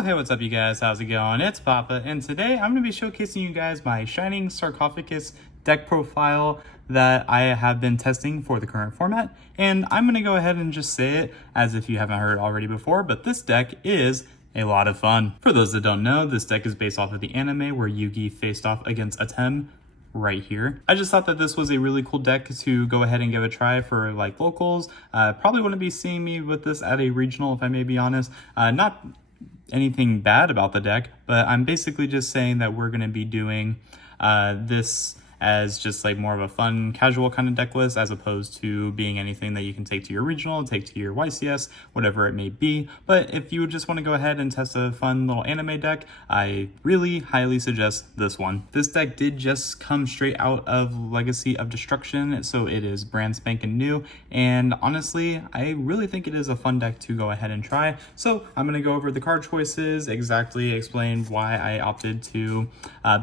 Oh, hey, what's up, you guys? How's it going? It's Papa, and today I'm going to be showcasing you guys my Shining Sarcophagus deck profile that I have been testing for the current format. And I'm going to go ahead and just say it as if you haven't heard it already before, but this deck is a lot of fun. For those that don't know, this deck is based off of the anime where Yugi faced off against Atem right here. I just thought that this was a really cool deck to go ahead and give a try for like locals. Probably wouldn't be seeing me with this at a regional, if I may be honest. Not anything bad about the deck, but I'm basically just saying that we're going to be doing this as just like more of a fun casual kind of deck list, as opposed to being anything that you can take to your regional, take to your YCS, whatever it may be. But if you just want to go ahead and test a fun little anime deck, I really highly suggest this one. This deck did just come straight out of Legacy of Destruction, so it is brand spanking new, and honestly I really think it is a fun deck to go ahead and try. So I'm going to go over the card choices, exactly explain why I opted to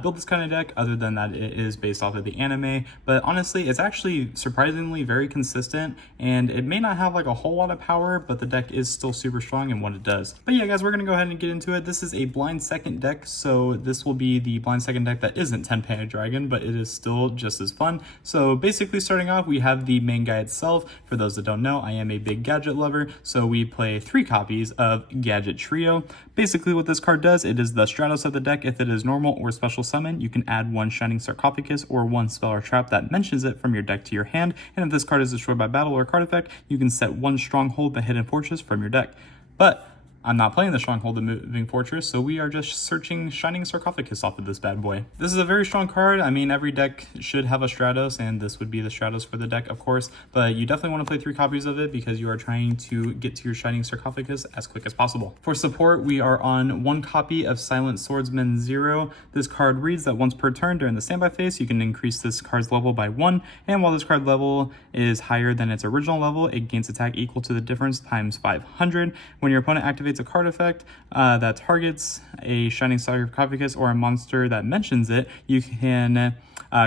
build this kind of deck, other than that it is based off of the anime. But honestly, it's actually surprisingly very consistent, and it may not have like a whole lot of power, but the deck is still super strong in what it does. But yeah, guys, we're gonna go ahead and get into it. This is a blind second deck, so this will be the blind second deck that isn't 10 Panic Dragon, but it is still just as fun. So basically, starting off, we have the main guy itself. For those that don't know, I am a big gadget lover, so we play 3 copies of Gadget Trio. Basically what this card does, it is the Stratos of the deck. If it is normal or special summon, you can add 1 Shining Sarcophagus or 1 spell or trap that mentions it from your deck to your hand, and if this card is destroyed by battle or card effect, you can set 1 Stronghold the Hidden Fortress from your deck. But I'm not playing the Stronghold the Moving Fortress, so we are just searching Shining Sarcophagus off of this bad boy. This is a very strong card. I mean, every deck should have a Stratos, and this would be the Stratos for the deck, of course, but you definitely want to play 3 copies of it because you are trying to get to your Shining Sarcophagus as quick as possible. For support, we are on 1 copy of Silent Swordsman 0. This card reads that once per turn during the standby phase, you can increase this card's level by 1, and while this card level is higher than its original level, it gains attack equal to the difference times 500. When your opponent activates a card effect that targets a Shining Sarcophagus or a monster that mentions it, you can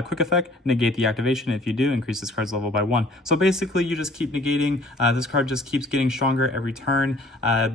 quick effect negate the activation. If you do, increase this card's level by 1. So basically you just keep negating. This card just keeps getting stronger every turn,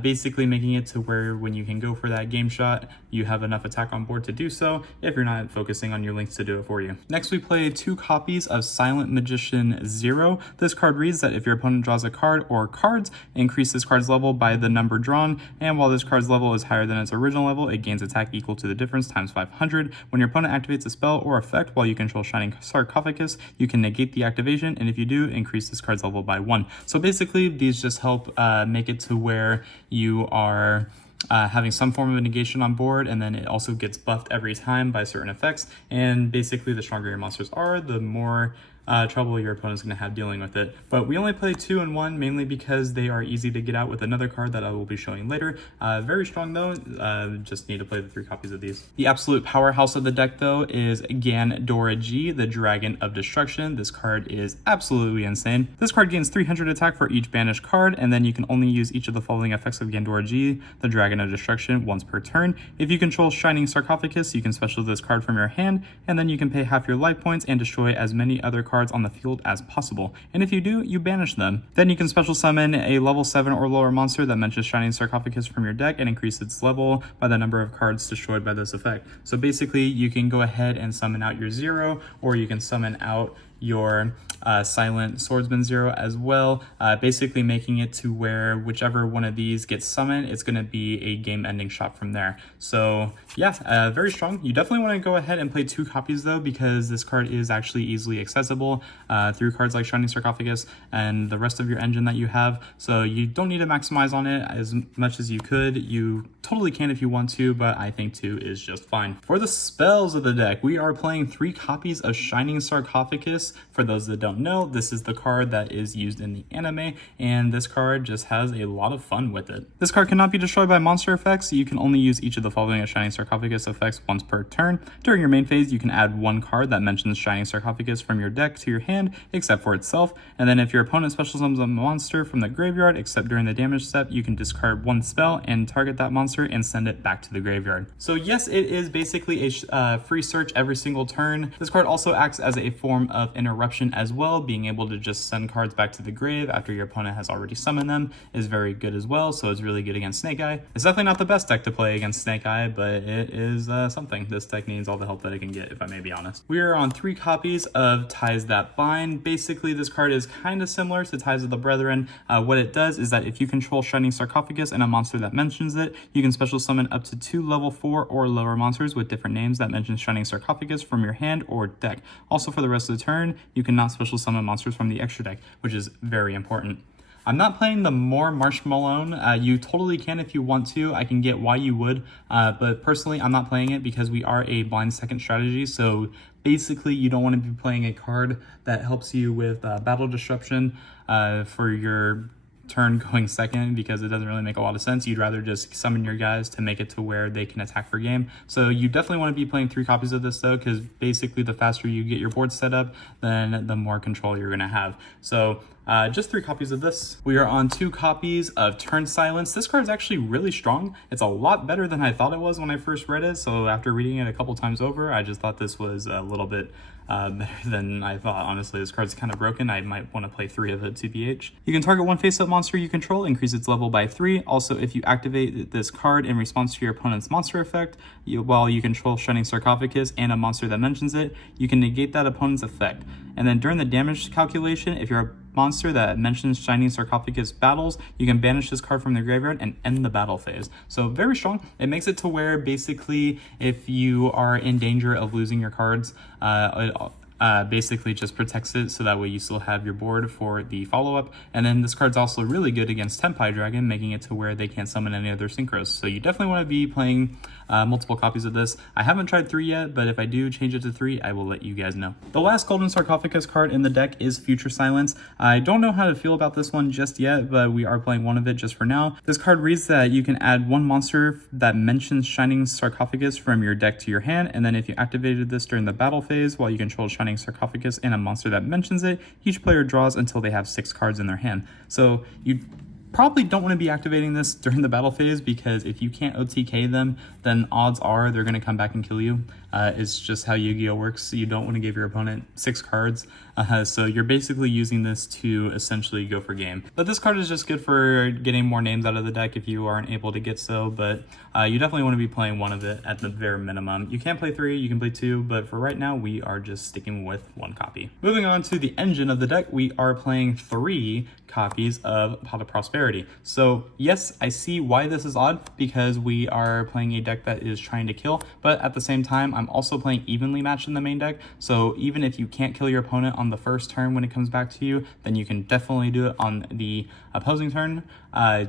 basically making it to where when you can go for that game shot, you have enough attack on board to do so if you're not focusing on your links to do it for you. Next, we play 2 copies of Silent Magician 0. This card reads that if your opponent draws a card or cards, increase this card's level by the number drawn, and while this card's level is higher than its original level, it gains attack equal to the difference times 500. When your opponent activates a spell or effect while you control Shining Sarcophagus, you can negate the activation, and if you do, increase this card's level by 1. So basically, these just help make it to where you are having some form of negation on board, and then it also gets buffed every time by certain effects, and basically the stronger your monsters are, the more trouble your opponent's going to have dealing with it. But we only play 2 and 1 mainly because they are easy to get out with another card that I will be showing later. Very strong though, just need to play the 3 copies of these. The absolute powerhouse of the deck though is Gandora G, the Dragon of Destruction. This card is absolutely insane. This card gains 300 attack for each banished card, and then you can only use each of the following effects of Gandora G, the Dragon of Destruction, once per turn. If you control Shining Sarcophagus, you can special this card from your hand, and then you can pay half your life points and destroy as many other cards on the field as possible, and if you do, you banish them. Then you can special summon a level 7 or lower monster that mentions Shining Sarcophagus from your deck and increase its level by the number of cards destroyed by this effect. So basically you can go ahead and summon out your 0, or you can summon out your Silent Swordsman 0 as well, basically making it to where whichever one of these gets summoned, it's going to be a game-ending shot from there. So yeah, very strong. You definitely want to go ahead and play 2 copies though, because this card is actually easily accessible through cards like Shining Sarcophagus and the rest of your engine that you have. So you don't need to maximize on it as much as you could. You totally can if you want to, but I think 2 is just fine. For the spells of the deck, we are playing 3 copies of Shining Sarcophagus. For those that don't know, this is the card that is used in the anime, and this card just has a lot of fun with it. This card cannot be destroyed by monster effects. You can only use each of the following of Shining Sarcophagus effects once per turn. During your main phase, you can add 1 card that mentions Shining Sarcophagus from your deck to your hand, except for itself, and then if your opponent special summons a monster from the graveyard, except during the damage step, you can discard 1 spell and target that monster and send it back to the graveyard. So yes, it is basically a free search every single turn. This card also acts as a form of interruption as well. Being able to just send cards back to the grave after your opponent has already summoned them is very good as well, so it's really good against Snake Eye. It's definitely not the best deck to play against Snake Eye, but it is something. This deck needs all the help that it can get, if I may be honest. We are on 3 copies of Ties That Bind. Basically, this card is kind of similar to Ties of the Brethren. What it does is that if you control Shining Sarcophagus and a monster that mentions it, you can special summon up to 2 level 4 or lower monsters with different names that mention Shining Sarcophagus from your hand or deck. Also, for the rest of the turn, you cannot special summon monsters from the extra deck, which is very important. I'm not playing the more Marshmallow. You totally can if you want to. I can get why you would, but personally, I'm not playing it because we are a blind second strategy. So basically, you don't want to be playing a card that helps you with battle disruption for your turn going second, because it doesn't really make a lot of sense. You'd rather just summon your guys to make it to where they can attack for game. So you definitely want to be playing 3 copies of this though, because basically the faster you get your board set up, then the more control you're going to have. So just 3 copies of this. We are on 2 copies of Turn Silence. This card is actually really strong. It's a lot better than I thought it was when I first read it. So after reading it a couple times over, I just thought this was a little bit better than I thought. Honestly, this card's kind of broken. I might want to play 3 of it, TBH. You can target 1 face-up monster you control, increase its level by 3. Also, if you activate this card in response to your opponent's monster effect, while you control Shining Sarcophagus and a monster that mentions it, you can negate that opponent's effect. And then during the damage calculation, if you're a monster that mentions Shining Sarcophagus battles, you can banish this card from the graveyard and end the battle phase. So very strong. It makes it to where basically if you are in danger of losing your cards, it basically just protects it, so that way you still have your board for the follow-up. And then this card's also really good against Tenpai Dragon, making it to where they can't summon any other synchros. So you definitely want to be playing multiple copies of this. I haven't tried 3 yet, but if I do change it to 3, I will let you guys know. The last Golden Sarcophagus card in the deck is Future Silence. I don't know how to feel about this one just yet, but we are playing one of it just for now. This card reads that you can add 1 monster that mentions Shining Sarcophagus from your deck to your hand, and then if you activated this during the battle phase while you control Shining Sarcophagus and a monster that mentions it, each player draws until they have 6 cards in their hand. So you probably don't want to be activating this during the battle phase, because if you can't OTK them, then odds are they're going to come back and kill you. It's just how Yu-Gi-Oh works. You don't want to give your opponent 6 cards. So you're basically using this to essentially go for game. But this card is just good for getting more names out of the deck if you aren't able to get so, but you definitely want to be playing 1 of it at the very minimum. You can play 3, you can play 2, but for right now, we are just sticking with 1 copy. Moving on to the engine of the deck, we are playing 3 copies of Pot of Prosperity. So yes, I see why this is odd, because we are playing a deck that is trying to kill, but at the same time, I'm also playing evenly matched in the main deck. So even if you can't kill your opponent on the first turn when it comes back to you, then you can definitely do it on the opposing turn.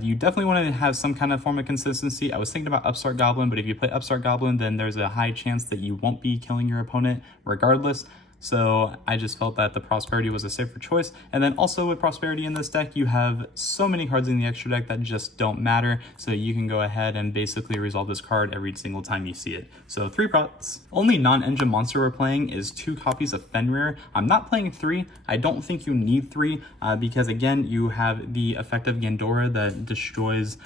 You definitely want to have some kind of form of consistency. I was thinking about Upstart Goblin, but if you play Upstart Goblin, then there's a high chance that you won't be killing your opponent regardless. So I just felt that the Prosperity was a safer choice. And then also with Prosperity in this deck, you have so many cards in the extra deck that just don't matter. So you can go ahead and basically resolve this card every single time you see it. So 3 prots. Only non-engine monster we're playing is 2 copies of Fenrir. I'm not playing 3. I don't think you need 3 because again, you have the effect of Gandora that destroys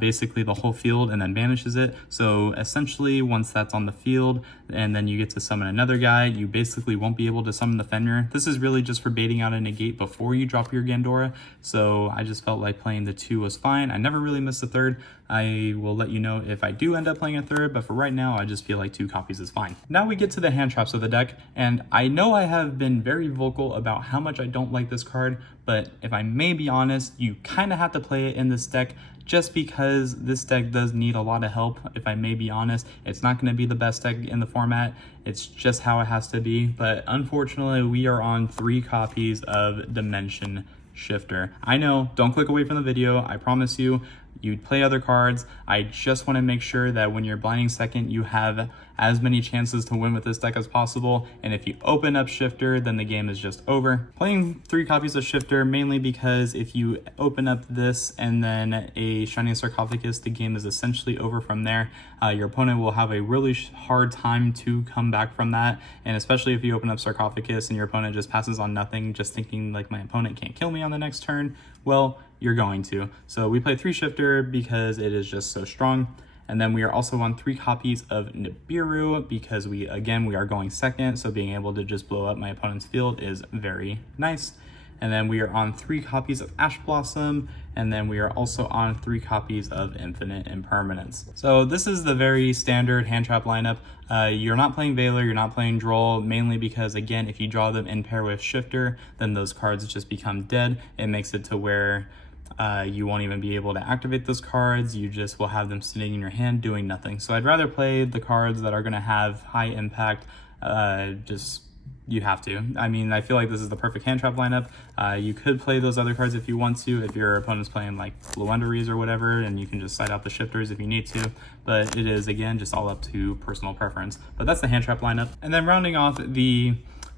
basically the whole field and then banishes it. So essentially, once that's on the field and then you get to summon another guy, you basically won't be able to summon the Fenrir. This is really just for baiting out a negate before you drop your Gandora. So I just felt like playing the 2 was fine. I never really missed a 3rd. I will let you know if I do end up playing a 3rd, but for right now, I just feel like 2 copies is fine. Now we get to the hand traps of the deck, and I know I have been very vocal about how much I don't like this card, but if I may be honest, you kind of have to play it in this deck just because this deck does need a lot of help. If I may be honest, it's not going to be the best deck in the format. It's just how it has to be, but unfortunately, we are on 3 copies of Dimension Shifter. I know, don't click away from the video, I promise you. You play other cards. I just want to make sure that when you're blinding second, you have as many chances to win with this deck as possible. And if you open up Shifter, then the game is just over. Playing 3 copies of Shifter mainly because if you open up this and then a Shining Sarcophagus, the game is essentially over from there. Your opponent will have a really hard time to come back from that. And especially if you open up Sarcophagus and your opponent just passes on nothing, just thinking like my opponent can't kill me on the next turn, well, you're going to. So we play 3 Shifter because it is just so strong. And then we are also on 3 copies of Nibiru because we are going second, so being able to just blow up my opponent's field is very nice. And then we are on 3 copies of Ash Blossom, and then we are also on 3 copies of Infinite Impermanence. So this is the very standard hand trap lineup. You're not playing Veiler, you're not playing Droll, mainly because, again, if you draw them in pair with Shifter, then those cards just become dead. It makes it to where you won't even be able to activate those cards. You just will have them sitting in your hand doing nothing. So I'd rather play the cards that are going to have high impact. You have to. I mean, I feel like this is the perfect hand trap lineup. You could play those other cards if you want to, if your opponent's playing like Lewendaries or whatever, and you can just side out the Shifters if you need to. But it is, again, just all up to personal preference. But that's the hand trap lineup. And then rounding off the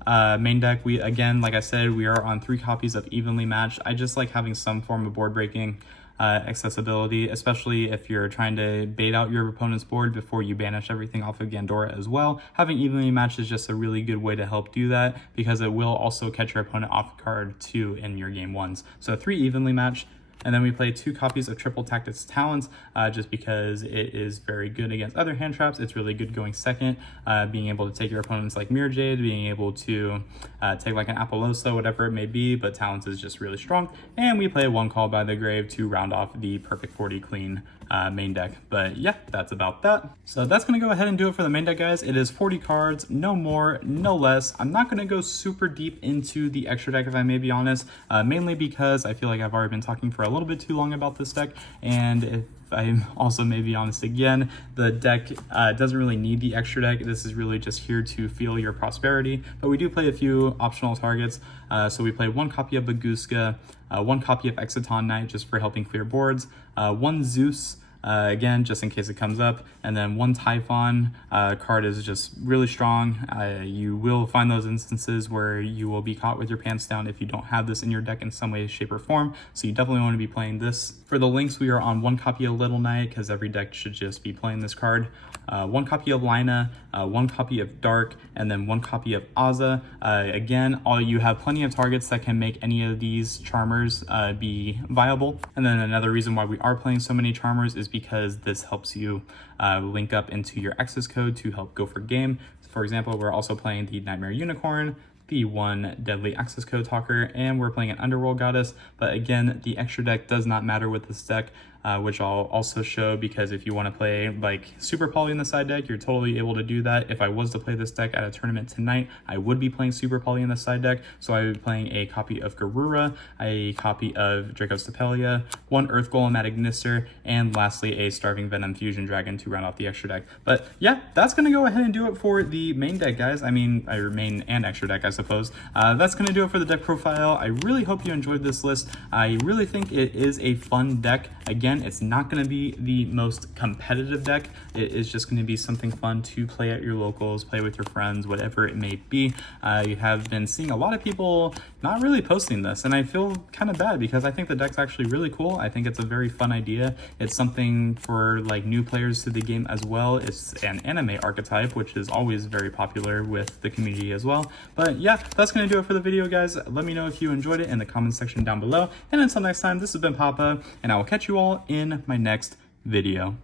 main deck, we, again, like I said, we are on 3 copies of Evenly Matched. I just like having some form of board breaking accessibility, especially if you're trying to bait out your opponent's board before you banish everything off of Gandora as well. Having Evenly Matched is just a really good way to help do that, because it will also catch your opponent off guard too in your game ones. So 3 Evenly Matched. And then we play 2 copies of Triple Tactics Talents, just because it is very good against other hand traps. It's really good going second, being able to take your opponents like Mirror Jade, being able to take like an Apollosa, whatever it may be, but Talents is just really strong. And we play 1 Call by the Grave to round off the perfect 40 clean main deck. But yeah, that's about that. So that's going to go ahead and do it for the main deck, guys. It is 40 cards, no more, no less. I'm not going to go super deep into the extra deck, if I may be honest, mainly because I feel like I've already been talking for a little bit too long about this deck, and if I'm also may be honest again, the deck doesn't really need the extra deck. This is really just here to feel your prosperity, but we do play a few optional targets. So we play 1 copy of Baguska, 1 copy of Exciton Knight just for helping clear boards, 1 Zeus, again, just in case it comes up, and then 1 Typhon. Card is just really strong. You will find those instances where you will be caught with your pants down if you don't have this in your deck in some way, shape, or form, so you definitely want to be playing this. For the links, we are on 1 copy of Little Knight, because every deck should just be playing this card. 1 copy of Lina, 1 copy of Dark, and then 1 copy of Azza. Again, you have plenty of targets that can make any of these Charmers be viable. And then another reason why we are playing so many Charmers is because this helps you link up into your access code to help go for game. For example, we're also playing the Nightmare Unicorn, the 1 Deadly Access Code Talker, and we're playing an Underworld Goddess. But again, the extra deck does not matter with this deck, which I'll also show, because if you want to play like Super Poly in the side deck, you're totally able to do that. If I was to play this deck at a tournament tonight, I would be playing Super Poly in the side deck. So I would be playing a copy of Garura, a copy of Draco's Stapelia, 1 Earth Golem at Ignister, and lastly a Starving Venom Fusion Dragon to round off the extra deck. But yeah, that's going to go ahead and do it for the main deck, guys. I mean, main and extra deck, I suppose. That's going to do it for the deck profile. I really hope you enjoyed this list. I really think it is a fun deck. Again, it's not going to be the most competitive deck. It is just going to be something fun to play at your locals, play with your friends, whatever it may be. You have been seeing a lot of people not really posting this, and I feel kind of bad, because I think the deck's actually really cool. I think it's a very fun idea. It's something for like new players to the game as well. It's an anime archetype, which is always very popular with the community as well. But yeah, that's going to do it for the video, guys. Let me know if you enjoyed it in the comment section down below. And until next time, this has been Papa, and I will catch you all in my next video.